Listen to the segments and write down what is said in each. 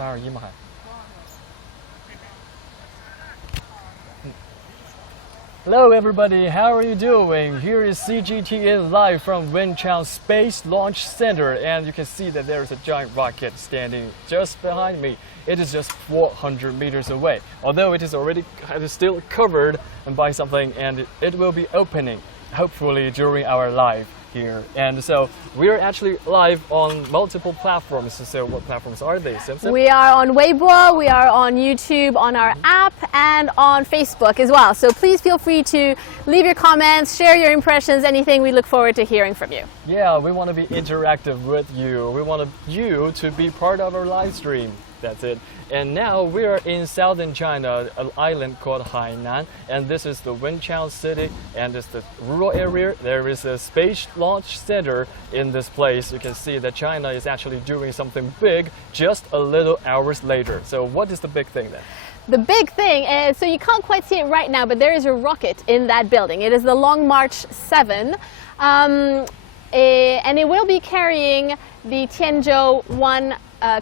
321嘛係。Hello everybody, how are you doing? Here is CGTN live from Wenchang Space Launch Center, and you can see that there is a giant rocket standing just behind me. It is just 400 meters away, although it is still covered by something, and it will be opening hopefully during our live here. And so we are actually live on multiple platforms. So what platforms are they, Simpson? We are on Weibo, we are on YouTube, on our app, and on Facebook as well. So please feel free to leave your comments, share your impressions, anything. We look forward to hearing from you. Yeah, we want to be interactive with you. We want you to be part of our live stream. That's it. And now we are in southern China, an island called Hainan, and this is the Wenchang city, and it's the rural area. There is a space launch center in this place. You can see that China is actually doing something big just a little hours later. So what is the big thing then? The big thing is, so you can't quite see it right now, but there is a rocket in that building. It is the Long March 7. And it will be carrying the Tianzhou 1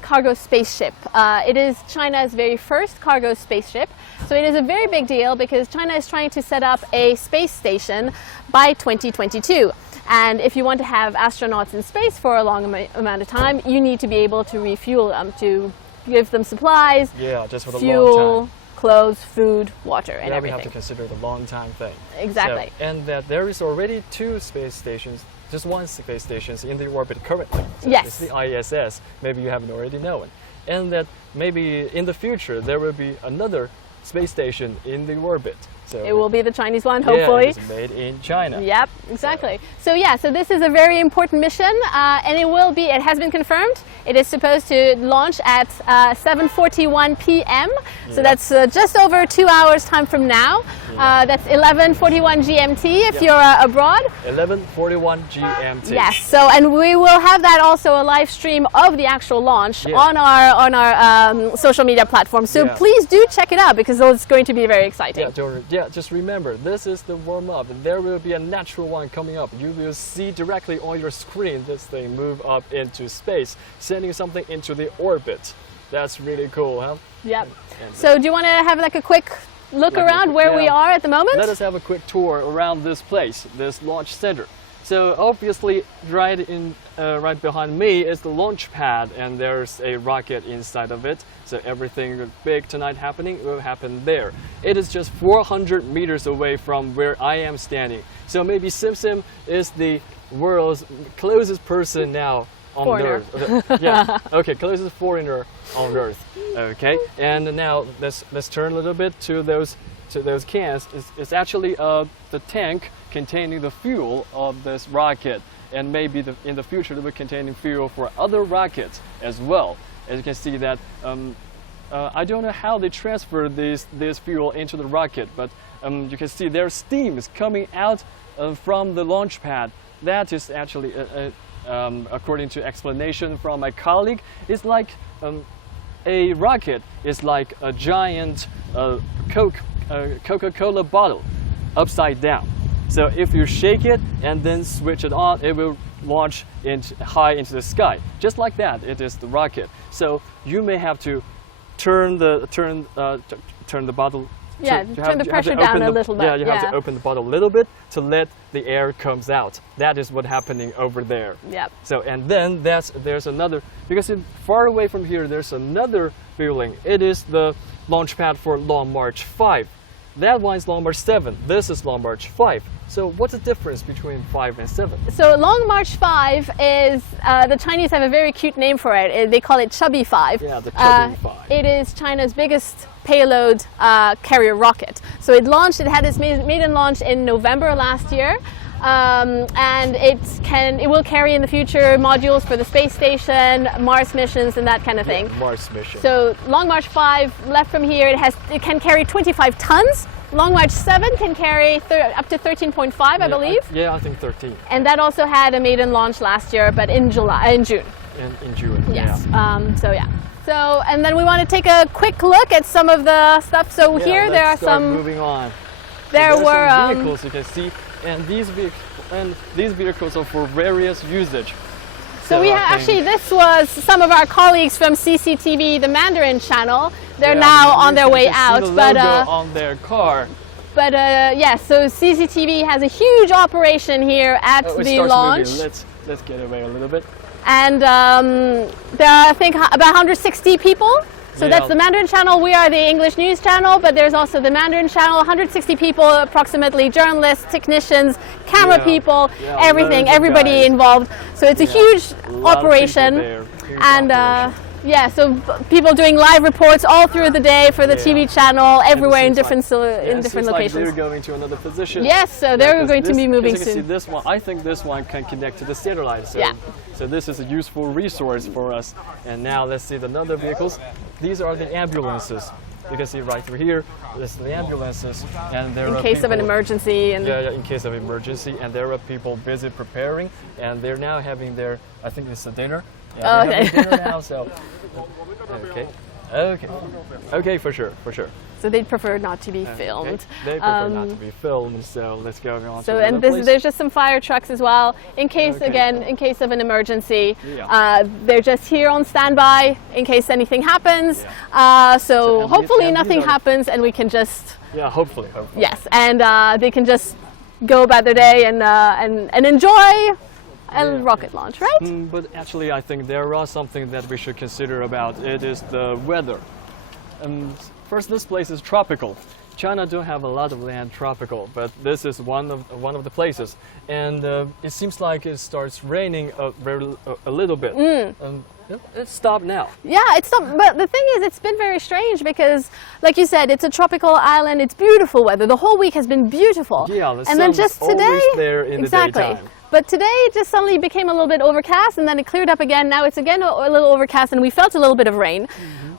cargo spaceship. It is China's very first cargo spaceship, so it is a very big deal because China is trying to set up a space station by 2022. And if you want to have astronauts in space for a long amount of time, you need to be able to refuel them, to give them supplies, just for the fuel, long time. Clothes, food, water, and everything. We have to consider the long time thing. Exactly. So, and that there is already two space stations, just one space station in the orbit currently. So yes. It's the ISS. Maybe you haven't already known. And that maybe in the future there will be another space station in the orbit. So it will be the Chinese one, hopefully. Yeah, it's made in China. Yep, exactly. So this is a very important mission, and it has been confirmed. It is supposed to launch at 7:41 p.m. So that's just over 2 hours time from now. That's 11:41 GMT if you're abroad. 11:41 GMT. Yes. So, and we will have that also a live stream of the actual launch on our social media platforms. So please do check it out because it's going to be very exciting. Just remember, this is the warm-up, and there will be a natural one coming up. You will see directly on your screen this thing move up into space, sending something into the orbit. That's really cool, huh? Yep. So do you want to have like a quick look around where we are at the moment? Let us have a quick tour around this place, this launch center. So obviously, right behind me is the launch pad, and there's a rocket inside of it. So everything big tonight happening will happen there. It is just 400 meters away from where I am standing. So maybe Sim is the world's closest person now on Earth. Yeah. Okay, closest foreigner on Earth. Okay, and now let's turn a little bit to those cans. It's actually the tank containing the fuel of this rocket, and maybe in the future it will contain fuel for other rockets as well. As you can see that I don't know how they transfer this fuel into the rocket, but you can see there's steam is coming out from the launch pad. That is actually according to explanation from my colleague, it's like a rocket is like a giant Coca-Cola bottle upside down. So if you shake it and then switch it on, it will launch high into the sky. Just like that, it is the rocket. So you may have to turn the bottle. Yeah, turn the pressure down a little bit. Yeah, you have to open the bottle a little bit to let the air comes out. That is what's happening over there. Yep. So, and then there's another, because far away from here, there's another building. It is the launch pad for Long March 5. That one is Long March 7. This is Long March 5. So what's the difference between 5 and 7? So Long March 5 is, the Chinese have a very cute name for it. They call it Chubby 5. Yeah, the Chubby 5. It is China's biggest payload carrier rocket. So it had its maiden launch in November last year. And it will carry in the future modules for the space station, Mars missions, and that kind of thing. Mars mission. So Long March 5 left from here, it can carry 25 tons. Long March 7 can carry up to 13.5, I believe. I think 13. And that also had a maiden launch last year, but in June. In June. Yes. So and then we want to take a quick look at some of the stuff. So here there are some. Moving on. There were some vehicles you can see, and these vehicles are for various usage. So we have, actually, this was some of our colleagues from CCTV, the Mandarin channel. They're now on their way out. The logo on their car. But yes, so CCTV has a huge operation here at the launch. Let's get away a little bit. And there are, I think, about 160 people. So that's the Mandarin channel. We are the English news channel, but there's also the Mandarin channel. 1hunder60 people, approximately, journalists, technicians, camera people, everything, everybody involved. So it's a huge operation. And yeah, so people doing live reports all through the day for the TV channel, everywhere in different locations. Like they're going to another position. Yes, so they're going to be moving soon. You can see this one. I think this one can connect to the satellite. So, so this is a useful resource for us. And now let's see the other vehicles. These are the ambulances. You can see right through here. This is the ambulances, and there in case of an emergency. And in case of emergency, and there are people busy preparing, and they're now having their, I think it's a dinner. Yeah, okay. Dinner now, so okay, for sure. So they'd prefer not to be filmed. They prefer not to be filmed, so let's go on so, to and there's just some fire trucks as well, in case, again, in case of an emergency. They're just here on standby in case anything happens. So hopefully nothing happens and we can just... Yeah, hopefully. Yes, and they can just go about their day and enjoy a rocket launch, right? But actually, I think there are something that we should consider about. It is the weather. First, this place is tropical. China don't have a lot of land tropical, but this is one of the places. And it seems like it starts raining a little bit. It stopped now. Yeah, it stopped. But the thing is, it's been very strange because, like you said, it's a tropical island. It's beautiful weather. The whole week has been beautiful. Yeah, the and then just today, always there in the daytime. But today it just suddenly became a little bit overcast, and then it cleared up again. Now it's again a little overcast, and we felt a little bit of rain.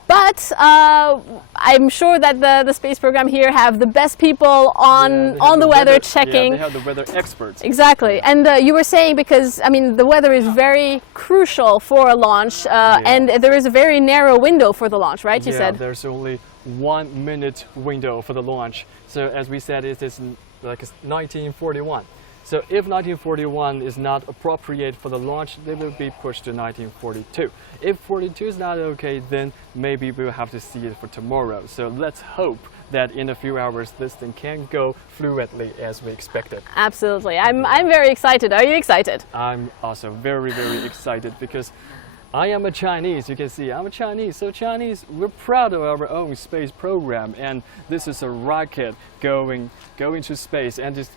But I'm sure that the space program here have the best people on the weather checking. Yeah, they have the weather experts. Exactly. And you were saying, because, I mean, the weather is very crucial for a launch, and there is a very narrow window for the launch, right? You said. There's only 1 minute window for the launch. So as we said, it is like 1941. So if 1941 is not appropriate for the launch, they will be pushed to 1942. If 42 is not okay, then maybe we'll have to see it for tomorrow. So let's hope that in a few hours this thing can go fluidly as we expected. Absolutely. I'm very excited. Are you excited? I'm also very, very excited because I am a Chinese. You can see I'm a Chinese. So Chinese, we're proud of our own space program, and this is a rocket going to space, and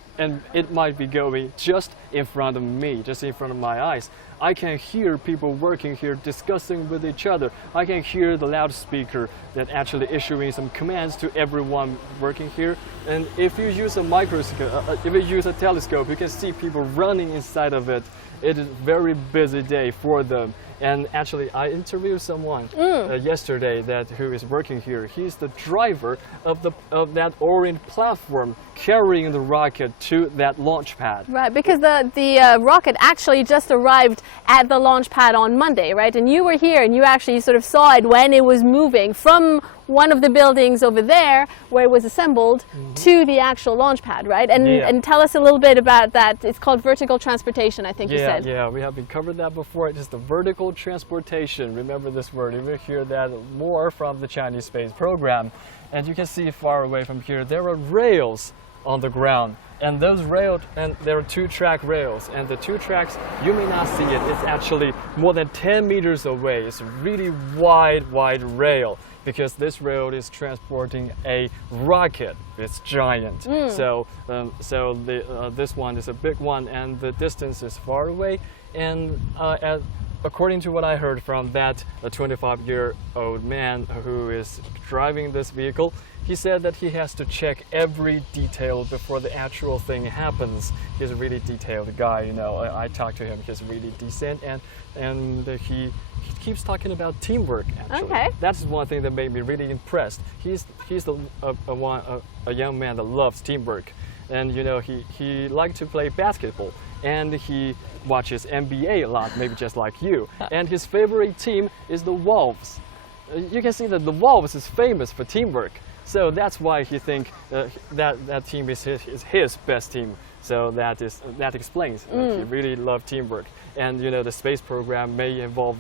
it might be going just in front of me, just in front of my eyes. I can hear people working here discussing with each other. I can hear the loudspeaker that actually issuing some commands to everyone working here. And if you use a microscope, if you use a telescope, you can see people running inside of it. It is a very busy day for them. And actually, I interviewed someone yesterday who is working here. He's the driver of that orange platform carrying the rocket to that launch pad. Right, because the rocket actually just arrived at the launch pad on Monday, right? And you were here and you actually sort of saw it when it was moving from one of the buildings over there where it was assembled to the actual launch pad, right? And tell us a little bit about that. It's called vertical transportation, I think you said. Yeah, we have covered that before. It is the vertical transportation. Remember this word. You will hear that more from the Chinese space program. And you can see far away from here, there are rails on the ground. And those rails, and there are 2-track rails, and the 2 tracks, you may not see it, it's actually more than 10 meters away. It's a really wide rail, because this rail is transporting a rocket. It's giant. So this one is a big one, and the distance is far away. And according to what I heard from that 25-year-old man who is driving this vehicle, he said that he has to check every detail before the actual thing happens. He's a really detailed guy, you know. I talked to him. He's really decent, and he keeps talking about teamwork. Actually, that's one thing that made me really impressed. He's a young man that loves teamwork, and you know he liked to play basketball, and he watches NBA a lot, maybe just like you. And his favorite team is the Wolves. You can see that the Wolves is famous for teamwork. So that's why he thinks that team is his best team So that explains. He really loved teamwork, and you know the space program may involve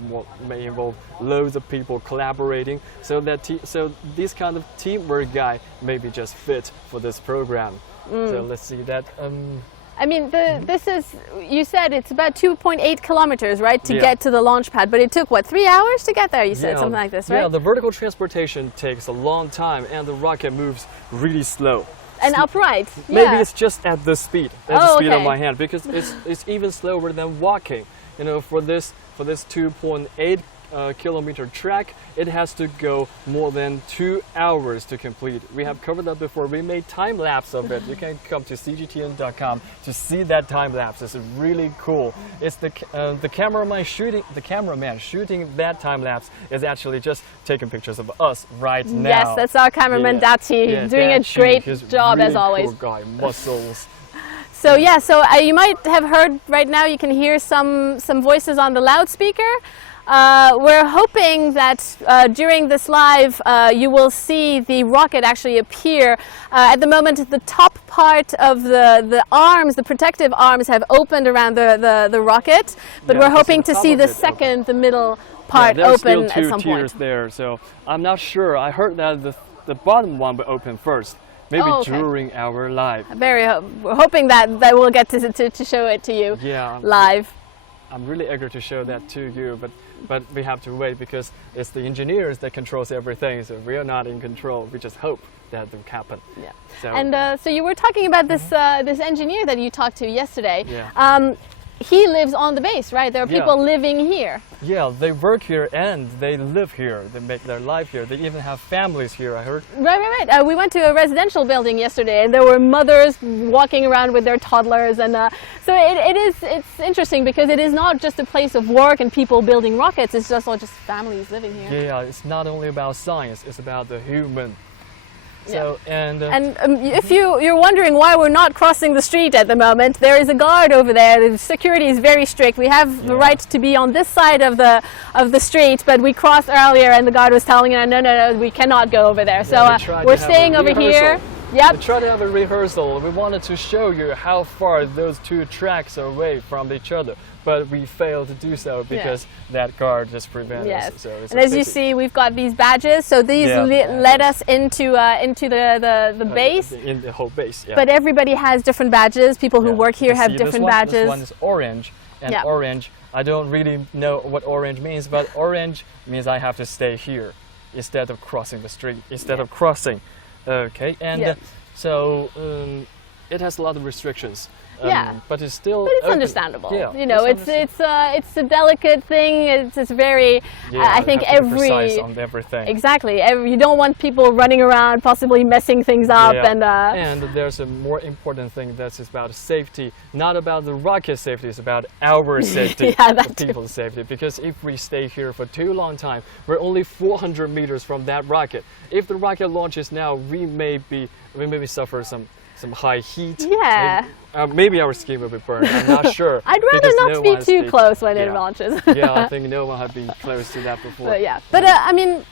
loads of people collaborating. So this kind of teamwork guy maybe just fit for this program. So let's see that. I mean, this is, you said it's about 2.8 kilometers, right, to get to the launch pad, but it took, what, 3 hours to get there, you said, something like this, right? Yeah, the vertical transportation takes a long time, and the rocket moves really slow. And upright, Maybe it's just at the speed, of okay. my hand, because it's even slower than walking. You know, for this 2.8 kilometer track, it has to go more than 2 hours to complete. We have covered that before. We made time lapse of it. You can come to CGTN.com to see that time lapse. It's really cool. It's the cameraman shooting that time lapse is actually just taking pictures of us right now. Yes, that's our cameraman Dati, doing a great job really as always. Cool guy, muscles. So yeah, so you might have heard right now, you can hear some voices on the loudspeaker. We're hoping that during this live you will see the rocket actually appear. At the moment, the top part of the arms, the protective arms, have opened around the rocket, but we're hoping to see the middle part open at some point. There's still 2 tiers there, so I'm not sure. I heard that the bottom one will open first. Maybe during our live. We're hoping that we'll get to show it to you live. I'm really eager to show that to you, but we have to wait because it's the engineers that controls everything, so we are not in control. We just hope that will happen. Yeah. So, so you were talking about this this engineer that you talked to yesterday. Yeah. He lives on the base, right? There are people living here. Yeah, they work here and they live here. They make their life here. They even have families here, I heard. Right. We went to a residential building yesterday, and there were mothers walking around with their toddlers, and so it's interesting because it is not just a place of work and people building rockets. It's just families living here. Yeah, it's not only about science. It's about the human. So, if you're wondering why we're not crossing the street at the moment, there is a guard over there. The security is very strict. We have the right to be on this side of the street, but we crossed earlier and the guard was telling us, no, we cannot go over there. So we're staying over here. Yep. We tried to have a rehearsal. We wanted to show you how far those 2 tracks are away from each other, but we failed to do so because that guard just prevented us. So it's as you see, we've got these badges. So these led us into the base. In the whole base, But everybody has different badges. People who work here have different badges. This one is orange, and orange, I don't really know what orange means, but orange means I have to stay here instead of crossing the street, instead of crossing. Okay, and so it has a lot of restrictions. But it's still. But it's understandable. Yeah, you know, it's a delicate thing. It's very. I think precise on everything. Exactly. You don't want people running around, possibly messing things up, and there's a more important thing that's about safety, not about the rocket safety. It's about our safety, people's safety. Because if we stay here for too long time, we're only 400 meters from that rocket. If the rocket launches now, we may suffer some high heat. Yeah. Maybe our skin will be burned. I'm not sure. I'd rather not be too close when it launches. I think no one had been close to that before. But I mean,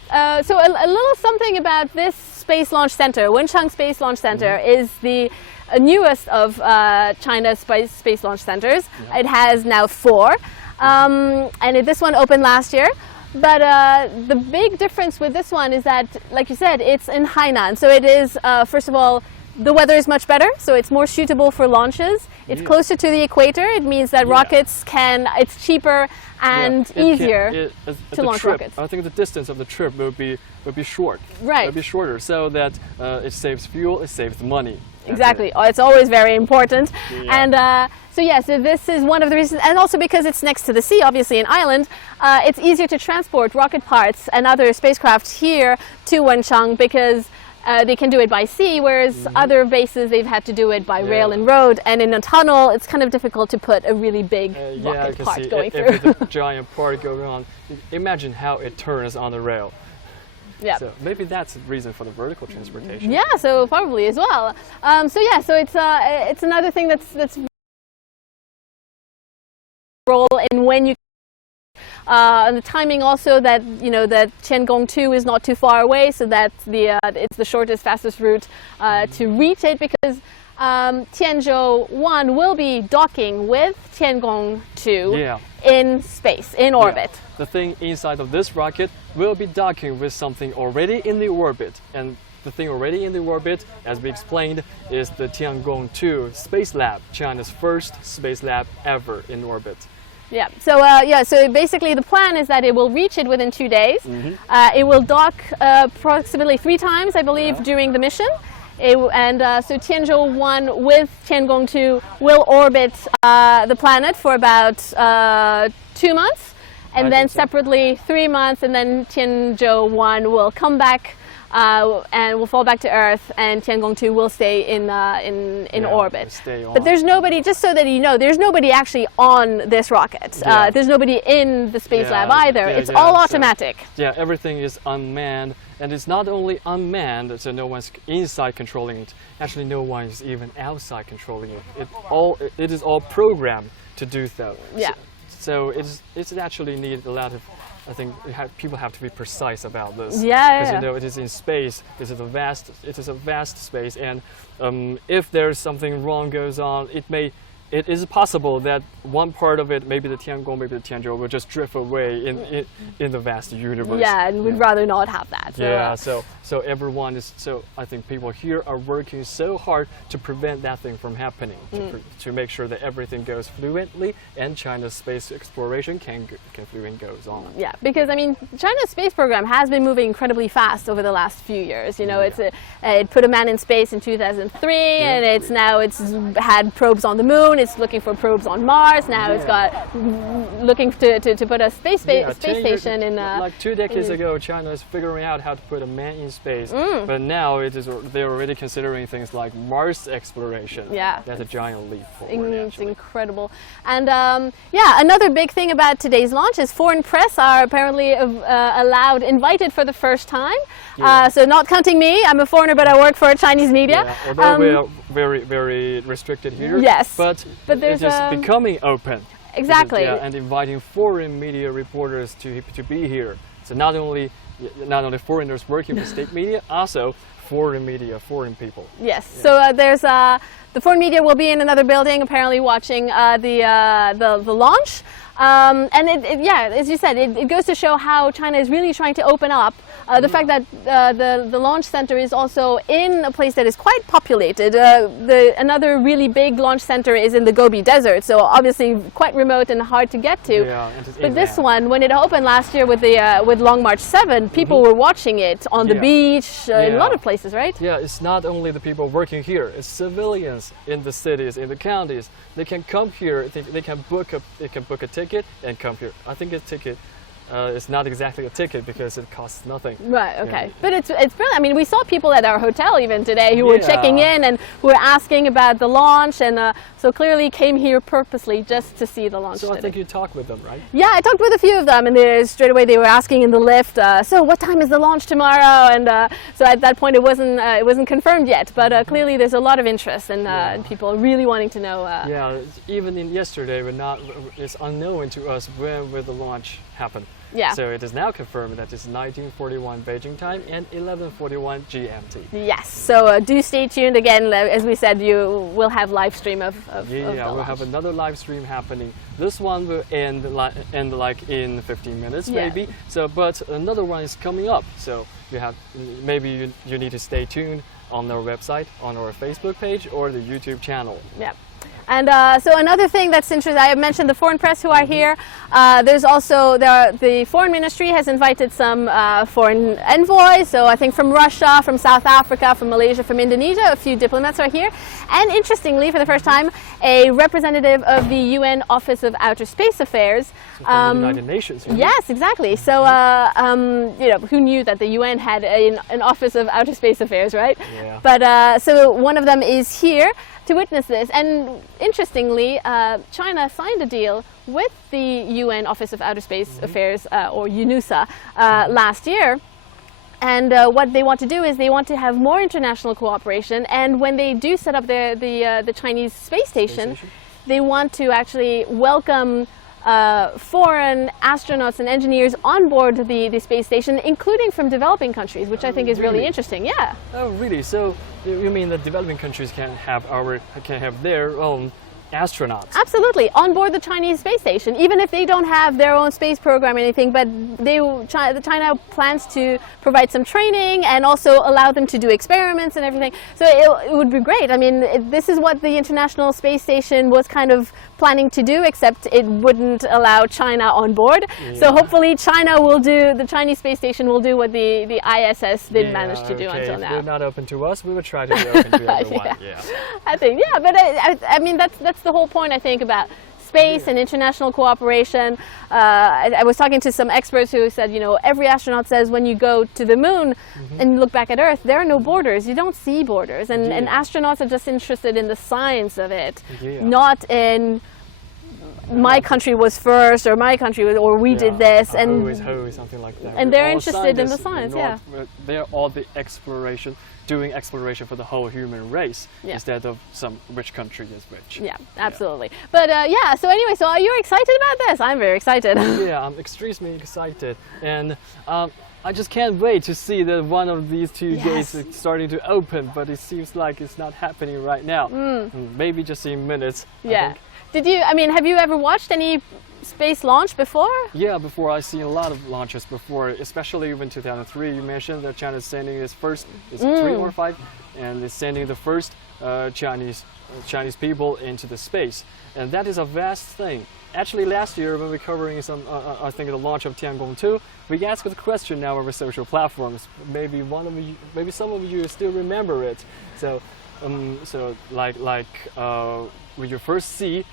so a little something about this Space Launch Center. Wenchang Space Launch Center is the newest of China's space launch centers. It has now 4, and this one opened last year. But the big difference with this one is that, like you said, it's in Hainan. So it is, first of all, the weather is much better, so it's more suitable for launches. It's closer to the equator. It means that rockets it's cheaper and easier to launch rockets. I think the distance of the trip will be short. Right. Will be shorter, so that it saves fuel, it saves money. Exactly. It's always very important. And so this is one of the reasons, and also because it's next to the sea, obviously an island, it's easier to transport rocket parts and other spacecraft here to Wenchang because they can do it by sea, whereas other bases they've had to do it by rail and road, and in a tunnel it's kind of difficult to put a really big rocket part going through. If a giant part going on, imagine how it turns on the rail. Yeah. So maybe that's the reason for the vertical transportation. Yeah, so probably as well. So it's another thing that's role in when you. The timing also that that Tiangong 2 is not too far away, so that it's the shortest, fastest route to reach it, because Tianzhou 1 will be docking with Tiangong 2 Yeah. in space, in orbit. Yeah. The thing inside of this rocket will be docking with something already in the orbit. And the thing already in the orbit, as we explained, is the Tiangong 2 Space Lab, China's first space lab ever in orbit. Yeah. So so basically the plan is that it will reach it within 2 days. It will dock approximately 3 times, I believe, during the mission. So Tianzhou 1 with Tiangong 2 will orbit the planet for about 2 months, and then separately 3 months, and then Tianzhou 1 will come back and will fall back to Earth, and Tiangong 2 will stay in orbit. Stay on. But there's nobody, just so that you know, there's nobody actually on this rocket. There's nobody in the space lab either. It's all automatic. So, everything is unmanned, and it's not only unmanned, so no one's inside controlling it. Actually, no one is even outside controlling it. It is all programmed to do so. Yeah. So it's actually need a lot of. I think people have to be precise about this. Yeah. Because you know it is in space. It is a vast space, and if there's something wrong goes on, it is possible that one part of it, maybe the Tiangong, maybe the Tianzhou, will just drift away in the vast universe. Yeah, and we'd rather not have that. So, So everyone is. So I think people here are working so hard to prevent that thing from happening, to make sure that everything goes fluently and China's space exploration can fluently goes on. Yeah, because I mean, China's space program has been moving incredibly fast over the last few years. You know, it put a man in space in 2003, and it's had probes on the moon. It's looking for probes on Mars. Now it's got looking to put a space station in. Like 2 decades ago, China is figuring out how to put a man in space, but now they're already considering things like Mars exploration. Yeah, that's a giant leap forward. It's incredible. And another big thing about today's launch is foreign press are apparently invited for the first time. So not counting me, I'm a foreigner, but I work for Chinese media. Yeah, although we are very, very restricted here. Yes, but there's it is becoming open. Exactly. And inviting foreign media reporters to be here. So not only foreigners working for state media, also foreign media, foreign people. Yes. Yeah. So there's the foreign media will be in another building, apparently watching the launch. And as you said, it goes to show how China is really trying to open up. The fact that the launch center is also in a place that is quite populated. Another really big launch center is in the Gobi Desert, so obviously quite remote and hard to get to. Yeah, but this one, when it opened last year with Long March 7, people were watching it on the beach, in a lot of places, right? Yeah, it's not only the people working here; it's civilians in the cities, in the counties. They can come here. They can book a ticket and come here. I think a ticket is not exactly a ticket because it costs nothing. Right. Okay. Yeah. But it's brilliant. I mean, we saw people at our hotel even today who were checking in and who were asking about the launch, and so clearly came here purposely just to see the launch. So I think you talked with them, right? Yeah, I talked with a few of them, and straight away they were asking in the lift. So what time is the launch tomorrow? And so at that point it wasn't confirmed yet, but clearly there's a lot of interest and people really wanting to know. Even yesterday, it's unknown to us when will the launch happen. Yeah. So it is now confirmed that it's 1941 Beijing time and 11:41 GMT. Yes. So do stay tuned. Again, as we said, you will have live stream of we'll have another live stream happening. This one will end like in 15 minutes maybe. So, but another one is coming up. So maybe you need to stay tuned on our website, on our Facebook page, or the YouTube channel. Yeah. And so another thing that's interesting, I have mentioned the foreign press who are here. There's also the foreign ministry has invited some foreign envoys. So I think from Russia, from South Africa, from Malaysia, from Indonesia, a few diplomats are here. And interestingly, for the first time, a representative of the UN Office of Outer Space Affairs. So from the United Nations. Yes, exactly. So who knew that the UN had an Office of Outer Space Affairs, right? Yeah. But so one of them is here to witness this. And interestingly, China signed a deal with the UN Office of Outer Space Affairs, or UNUSA, last year. And what they want to do is they want to have more international cooperation. And when they do set up the Chinese space station, they want to actually welcome foreign astronauts and engineers on board the space station, including from developing countries, which I think is really interesting. Yeah. Oh, really? So you mean that developing countries can have their own astronauts? Absolutely, on board the Chinese space station, even if they don't have their own space program or anything, but China plans to provide some training and also allow them to do experiments and everything. So it would be great. I mean, this is what the International Space Station was kind of planning to do, except it wouldn't allow China on board. Yeah. So hopefully the Chinese space station will do what the ISS didn't manage to do until if now. they're not open to us, we will try to be open to everyone. Yeah. I think, yeah, but I mean, that's the whole point, I think, about space and international cooperation. I was talking to some experts who said, you know, every astronaut says when you go to the moon and look back at Earth, there are no borders. You don't see borders. And astronauts are just interested in the science of it, not in my country was first, or my country was, or we did this, and something like that. And they're interested in the science. They're all doing exploration for the whole human race instead of some rich country is rich. Yeah, absolutely. But so anyway, so are you excited about this? I'm very excited. Yeah, I'm extremely excited, and I just can't wait to see that one of these two gates is starting to open, but it seems like it's not happening right now. Maybe just in minutes. Yeah. Have you ever watched any space launch before? Yeah, before I've seen a lot of launches before, especially in 2003. You mentioned that China is sending its first, is it 3 or 5? And it's sending the first Chinese people into the space. And that is a vast thing. Actually, last year when we were covering I think the launch of Tiangong 2, we asked the question now on our social platforms. Maybe some of you still remember it. So, when you first see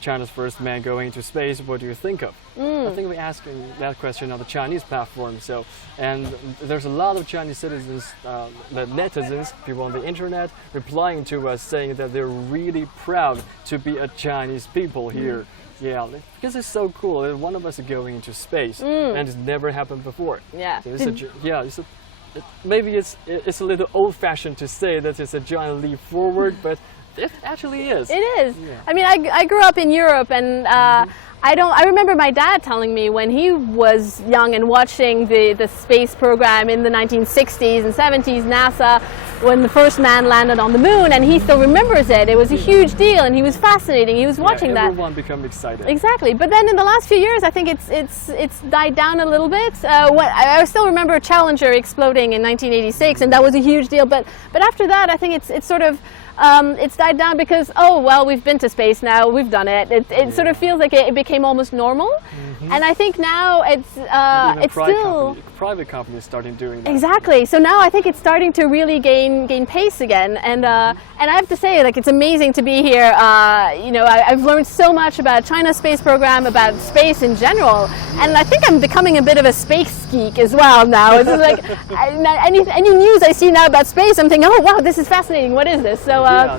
China's first man going into space, what do you think of? I think we asked that question on the Chinese platform. So, and there's a lot of Chinese citizens, netizens, people on the internet, replying to us saying that they're really proud to be a Chinese people here. Yeah, because it's so cool that one of us is going into space, and it's never happened before. Yeah. So maybe it's a little old-fashioned to say that it's a giant leap forward, but it actually is. It is. Yeah. I mean, I grew up in Europe, and I remember my dad telling me when he was young and watching the space program in the 1960s and 70s, NASA, when the first man landed on the moon, and he still remembers it. It was a huge deal, and he was fascinating. He was watching that. Everyone become excited. Exactly. But then in the last few years, I think it's died down a little bit. I still remember Challenger exploding in 1986, and that was a huge deal. But after that, I think it's sort of it's died down because, oh, well, we've been to space now, we've done it. It sort of feels like it became almost normal. And I think now it's still... Private companies starting doing that. Exactly. So now I think it's starting to really gain pace again. And I have to say, like, it's amazing to be here. I've learned so much about China's space program, about space in general. And I think I'm becoming a bit of a space geek as well now. It's like any news I see now about space, I'm thinking, oh, wow, this is fascinating. What is this? So, I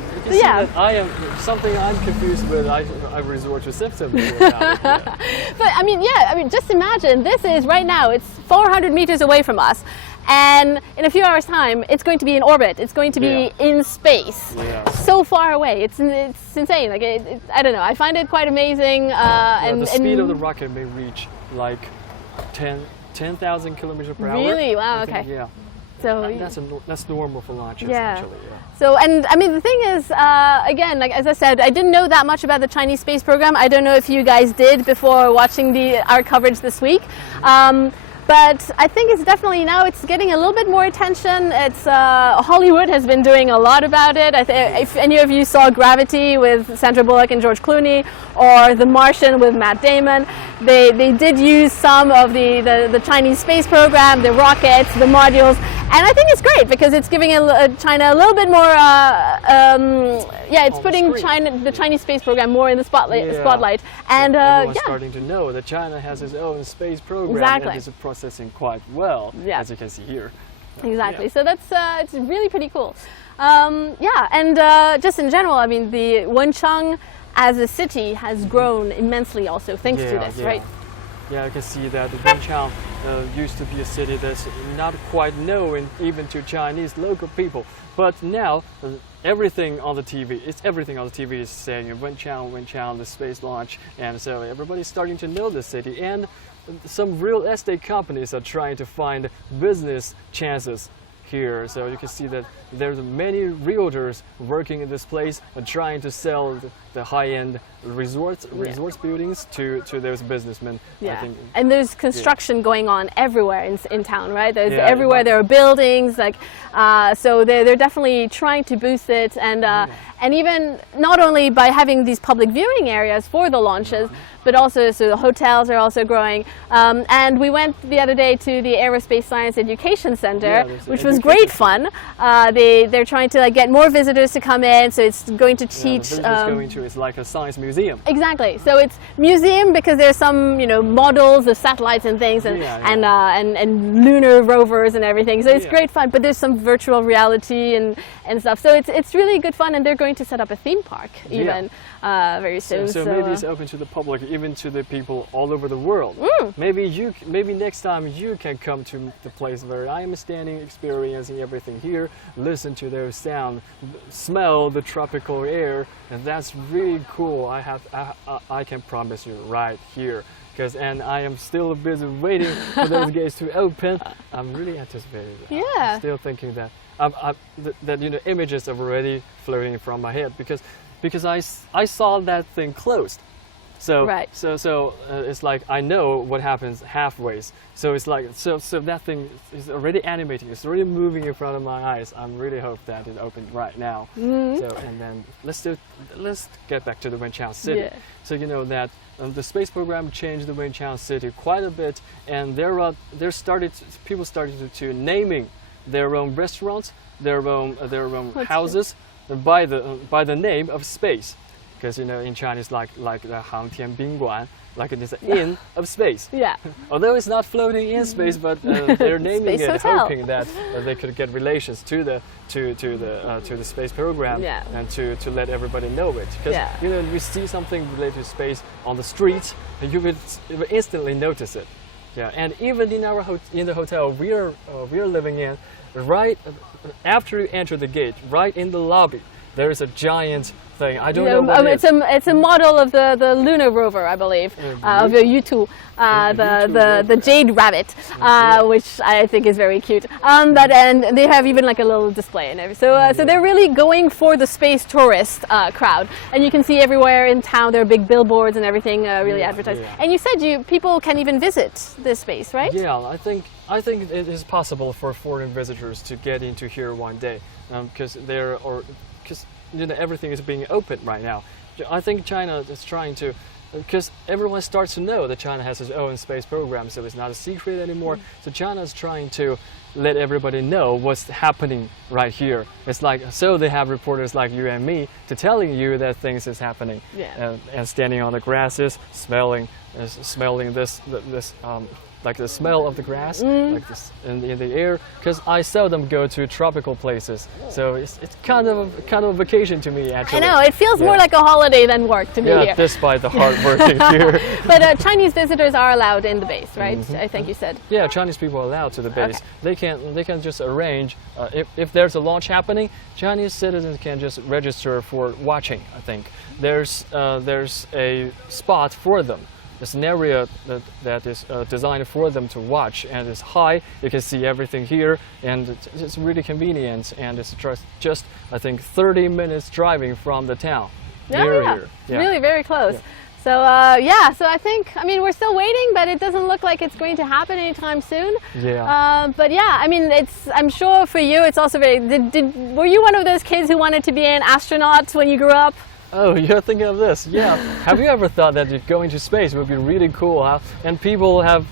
am something I'm confused with. I resort to symptoms. But I mean, just imagine this is right now. It's 400 meters away from us, and in a few hours' time, it's going to be in orbit. It's going to be in space, so far away. It's insane. Like I don't know. I find it quite amazing. And the speed of the rocket may reach like 10,000 kilometers per hour. Really? Wow. Okay. Yeah. So that's normal for launches, actually. Yeah. So, and I mean, the thing is, again, like as I said, I didn't know that much about the Chinese space program. I don't know if you guys did before watching our coverage this week. But I think it's definitely now it's getting a little bit more attention. It's Hollywood has been doing a lot about it. If any of you saw Gravity with Sandra Bullock and George Clooney, or The Martian with Matt Damon, they did use some of the Chinese space program, the rockets, the modules, and I think it's great because it's giving China a little bit more. It's putting the Chinese space program more in the spotlight, and everyone's starting to know that China has its own space program and is processing quite well, as you can see here. Exactly. So that's it's really pretty cool. And just in general, I mean, the Wenchang as a city has grown immensely also thanks to this, right? Yeah, you can see that Wenchang used to be a city that's not quite known even to Chinese local people. But now, everything on the TV is saying Wenchang, the space launch. And so everybody's starting to know the city. And some real estate companies are trying to find business chances here. So you can see that there's many realtors working in this place and trying to sell the high-end resorts buildings to those businessmen. Yeah, I think. and there's construction going on everywhere in town, right? There's everywhere there are buildings, like so they're definitely trying to boost it, and even not only by having these public viewing areas for the launches, but also so the hotels are also growing. And we went the other day to the Aerospace Science Education Center, which was great fun. They're trying to get more visitors to come in, so it's going to teach. It's like a science museum. Exactly. So it's museum because there's some models of satellites and things, and lunar rovers and everything. So it's great fun. But there's some virtual reality and stuff. So it's really good fun, and they're going to set up a theme park even very soon. So maybe it's open to the public, even to the people all over the world. Maybe next time you can come to the place where I am standing, experiencing everything here, listen to those sounds, smell the tropical air, and that's really cool. I can promise you right here. And I am still busy waiting for those gates to open. I'm really anticipating that. Yeah. I'm still thinking that that images are already floating from my head because I saw that thing closed. So it's like I know what happens halfway. So it's like so that thing is already animating. It's already moving in front of my eyes. I'm really hope that it opened right now. So and then let's get back to the Wenchang city. Yeah. So that the space program changed the Wenchang city quite a bit, and people started to naming their own restaurants, their own houses by the name of space. Because in Chinese, like the Hangtian Bingguan, like it is an inn of space. Yeah. Although it's not floating in space, but they're naming Space it, hotel. hoping that they could get relations to the space program and to let everybody know it. Because you see something related to space on the street, and you would instantly notice it. Yeah. And even in the hotel we are living in, right after you enter the gate, right in the lobby, there is a giant thing. I don't know what it is. It's a model of the lunar rover, I believe, of the U2, the jade rabbit, which I think is very cute. And they have even like a little display and everything. So they're really going for the space tourist crowd, and you can see everywhere in town there are big billboards and everything really advertised. Yeah. And you said people can even visit this space, right? Yeah, I think it is possible for foreign visitors to get into here one day, because everything is being open right now. I think China is trying to, because everyone starts to know that China has its own space program, so it's not a secret anymore. So China is trying to let everybody know what's happening right here. It's like, so they have reporters like you and me to telling you that things is happening, and standing on the grasses, smelling this like the smell of the grass, like this in the air. Because I seldom go to tropical places, so it's kind of a vacation to me actually. I know, it feels more like a holiday than work to me here. Despite the hard working here. But Chinese visitors are allowed in the base, right? I think you said. Yeah, Chinese people are allowed to the base. Okay. They can just arrange if there's a launch happening. Chinese citizens can just register for watching. I think there's a spot for them. It's an area that is designed for them to watch, and it's high. You can see everything here, and it's really convenient. And it's just I think 30 minutes driving from the town. Here. Yeah. Really very close. Yeah. So I think we're still waiting, but it doesn't look like it's going to happen anytime soon. Yeah. But yeah, I'm sure for you it's also very. Were you one of those kids who wanted to be an astronaut when you grew up? Oh, you're thinking of this? Yeah. Have you ever thought that going to space would be really cool? Huh? And people have,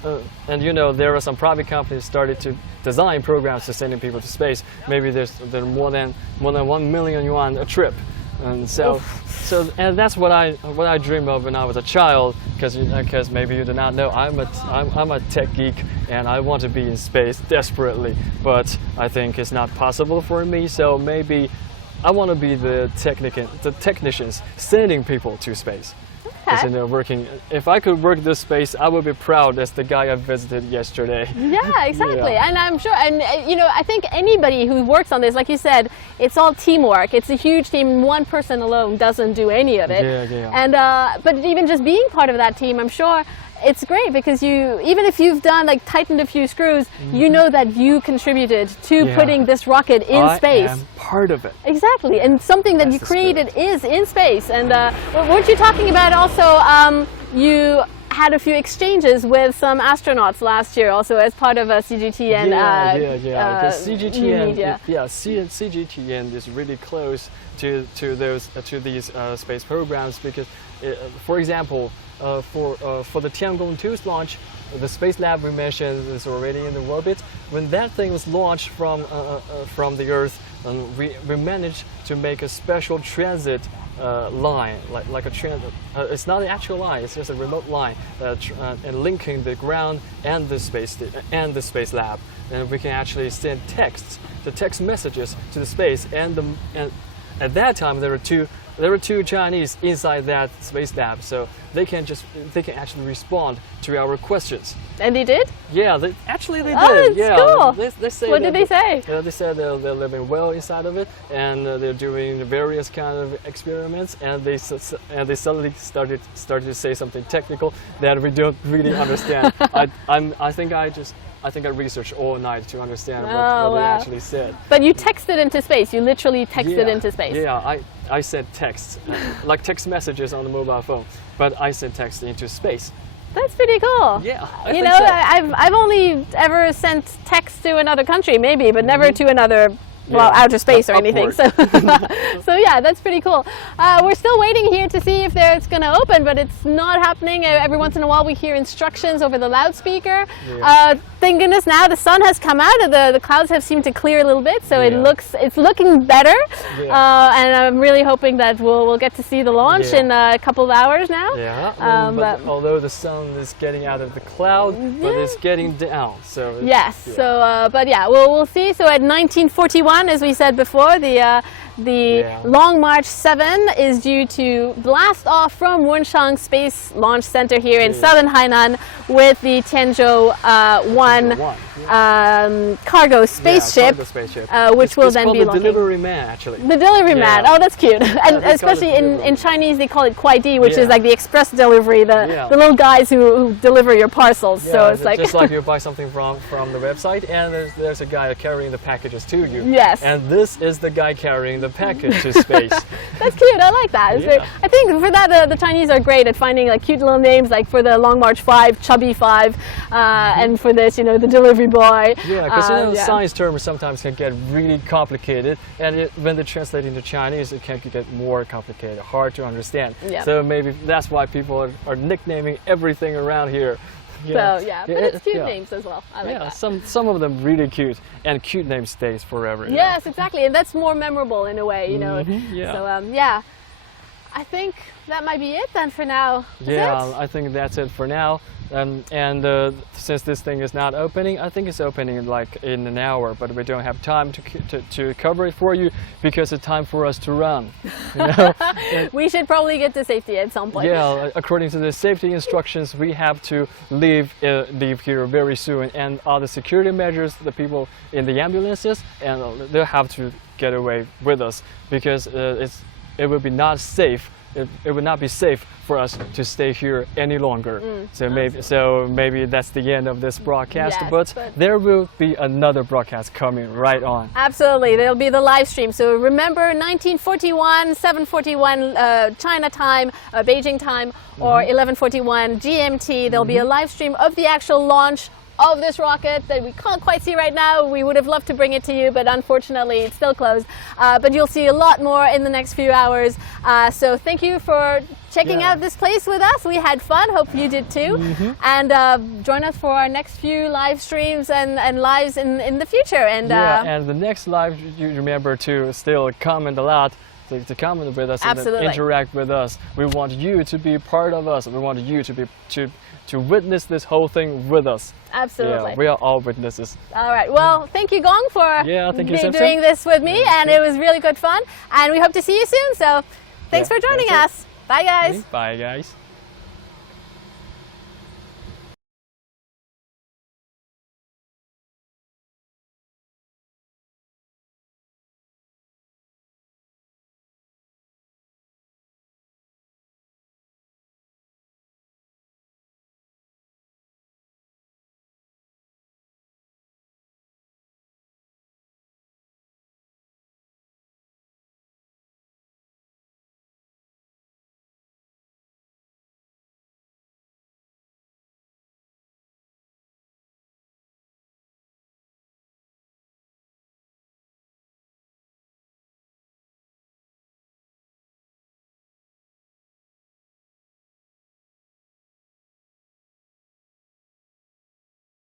there are some private companies started to design programs to sending people to space. Maybe there's more than 1 million yuan a trip, and and that's what I dreamed of when I was a child. Because maybe you do not know, I'm a tech geek, and I want to be in space desperately. But I think it's not possible for me. So maybe I want to be the technicians sending people to space. Working. If I could work this space, I would be proud as the guy I visited yesterday. Yeah, exactly. And I'm sure, and I think anybody who works on this, like you said, it's all teamwork. It's a huge team. One person alone doesn't do any of it. Yeah. And but even just being part of that team, I'm sure it's great because even if you've done like tightened a few screws, you know that you contributed to putting this rocket in space. I am part of it. Exactly, and something that That's you the created spirit. is in space. And weren't you talking about also you had a few exchanges with some astronauts last year, also as part of a CGTN Because CGTN, media. CGTN is really close to these space programs because, for example, for the Tiangong 2's launch, the space lab we mentioned is already in the orbit. When that thing was launched from the Earth, we managed to make a special transit line, like a transit. It's not an actual line; it's just a remote line, and linking the ground and the space lab. And we can actually send the text messages to the space. And at that time there were two Chinese inside that space lab, so they can actually respond to our questions. And they did? Yeah, they actually did. Oh, that's cool. They say What did they say? They said they're living well inside of it, and they're doing various kind of experiments, and they suddenly started to say something technical that we don't really understand. I think I researched all night to understand what they actually said. But you texted into space. You literally texted into space. Yeah, I sent text, like text messages on the mobile phone, but I sent text into space. That's pretty cool. Yeah, I you think know, so. I've only ever sent text to another country, maybe, but never to another. Well, outer space or anything. So, so yeah, that's pretty cool. We're still waiting here to see if it's going to open, but it's not happening. Every once in a while, we hear instructions over the loudspeaker. Yeah. Thank goodness now the sun has come out. The clouds have seemed to clear a little bit, so it's looking better. Yeah. And I'm really hoping that we'll get to see the launch in a couple of hours now. Yeah. But although the sun is getting out of the cloud, but it's getting down. So yes. So, but yeah, we'll see. So at 1941. As we said before, the Long March 7 is due to blast off from Wenchang Space Launch Center here in southern Hainan with the Tianzhou 1 cargo spaceship, which will then be launching. The delivery man, actually. The delivery man. Oh, that's cute. And especially in Chinese, they call it kuaidi, which is like the express delivery, the little guys who deliver your parcels. Yeah, so it's like just like you buy something from the website, and there's a guy carrying the packages to you. Yes. And this is the guy carrying the package to space. That's cute. I like that. Yeah. I think for that the Chinese are great at finding like cute little names, like for the Long March 5, Chubby 5, and for this, the delivery boy. Yeah, because science terms sometimes can get really complicated, and when they translate into Chinese, it can get more complicated, hard to understand. Yeah. So maybe that's why people are nicknaming everything around here. So yeah, but it's cute names as well. I like that. Some of them really cute, and cute name stays forever. Yes, exactly, and that's more memorable in a way, Yeah. So I think that might be it then for now. I think that's it for now. And since this thing is not opening, I think it's opening like in an hour, but we don't have time to cover it for you because it's time for us to run. We should probably get to safety at some point. Yeah, according to the safety instructions, we have to leave here very soon, and all the security measures, the people in the ambulances, and they'll have to get away with us because it would be not safe. It would not be safe for us to stay here any longer. So maybe that's the end of this broadcast, but there will be another broadcast coming right on. Absolutely, there'll be the live stream. So remember 1941, 7:41 China time, Beijing time, or 11:41 GMT. There'll be a live stream of the actual launch of this rocket that we can't quite see right now. We would have loved to bring it to you, but unfortunately it's still closed. But you'll see a lot more in the next few hours. So thank you for checking out this place with us. We had fun. Hope you did too. And join us for our next few live streams and lives in the future. And and the next live, you remember to still comment a lot. To comment with us and interact with us. We want you to be part of us. We want you to witness this whole thing with us. Absolutely. Yeah, we are all witnesses. All right. Well, thank you, Gong, for doing this with me, and it was really good fun. And we hope to see you soon. So thanks for joining us. Bye, guys. Bye, guys.